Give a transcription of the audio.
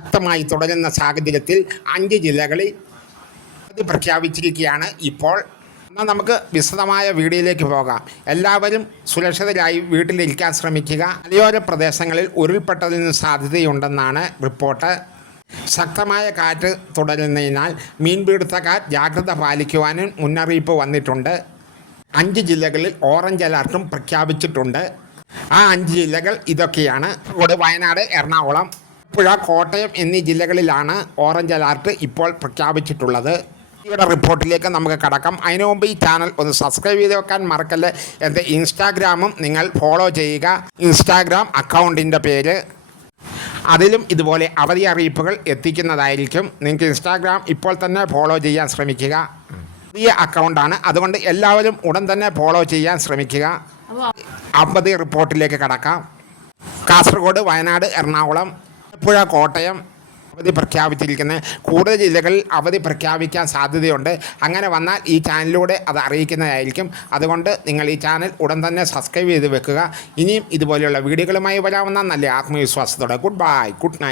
ശക്തമായി തുടരുന്ന സാഹചര്യത്തിൽ 5 ജില്ലകളിൽ അവധി പ്രഖ്യാപിച്ചിരിക്കുകയാണ് ഇപ്പോൾ. എന്നാൽ നമുക്ക് വിശദമായ വീഡിയോയിലേക്ക് പോകാം. എല്ലാവരും സുരക്ഷിതരായി വീട്ടിലിരിക്കാൻ ശ്രമിക്കുക. മലയോര പ്രദേശങ്ങളിൽ ഉരുൾപൊട്ടലിന് സാധ്യതയുണ്ടെന്നാണ് റിപ്പോർട്ട്. ശക്തമായ കാറ്റ് തുടരുന്നതിനാൽ മീൻപിടുത്തക്കാർ ജാഗ്രത പാലിക്കുവാനും മുന്നറിയിപ്പ് വന്നിട്ടുണ്ട്. 5 ജില്ലകളിൽ ഓറഞ്ച് അലർട്ടും പ്രഖ്യാപിച്ചിട്ടുണ്ട്. ആ 5 ജില്ലകൾ ഇതൊക്കെയാണ്: വയനാട്, എറണാകുളം, ആലപ്പുഴ, കോട്ടയം എന്നീ ജില്ലകളിലാണ് ഓറഞ്ച് അലർട്ട് ഇപ്പോൾ പ്രഖ്യാപിച്ചിട്ടുള്ളത്. ഇവിടെ റിപ്പോർട്ടിലേക്ക് നമുക്ക് കടക്കാം. അതിനു മുമ്പ് ഈ ചാനൽ ഒന്ന് സബ്സ്ക്രൈബ് ചെയ്ത് വെക്കാൻ മറക്കല്ലേ. എൻ്റെ ഇൻസ്റ്റാഗ്രാമും നിങ്ങൾ ഫോളോ ചെയ്യുക. ഇൻസ്റ്റാഗ്രാം അക്കൗണ്ടിൻ്റെ പേര്. അതിലും ഇതുപോലെ അവധി അറിയിപ്പുകൾ എത്തിക്കുന്നതായിരിക്കും. നിങ്ങൾക്ക് ഇൻസ്റ്റാഗ്രാം ഇപ്പോൾ തന്നെ ഫോളോ ചെയ്യാൻ ശ്രമിക്കുക. പുതിയ അക്കൗണ്ടാണ്, അതുകൊണ്ട് എല്ലാവരും ഉടൻ തന്നെ ഫോളോ ചെയ്യാൻ ശ്രമിക്കുക. അവധി റിപ്പോർട്ടിലേക്ക് കടക്കാം. കാസർഗോഡ്, വയനാട്, എറണാകുളം, ആലപ്പുഴ, കോട്ടയം അവധി പ്രഖ്യാപിച്ചിരിക്കുന്നത്. കൂടുതൽ ജില്ലകളിൽ അവധി പ്രഖ്യാപിക്കാൻ സാധ്യതയുണ്ട്. അങ്ങനെ വന്നാൽ ഈ ചാനലിലൂടെ അത് അറിയിക്കുന്നതായിരിക്കും. അതുകൊണ്ട് നിങ്ങൾ ഈ ചാനൽ ഉടൻ തന്നെ സബ്സ്ക്രൈബ് ചെയ്ത് വെക്കുക. ഇനിയും ഇതുപോലെയുള്ള വീഡിയോകളുമായി വരാവുന്ന നല്ല ആത്മവിശ്വാസത്തോടെ ഗുഡ് ബൈ, ഗുഡ് നൈറ്റ്.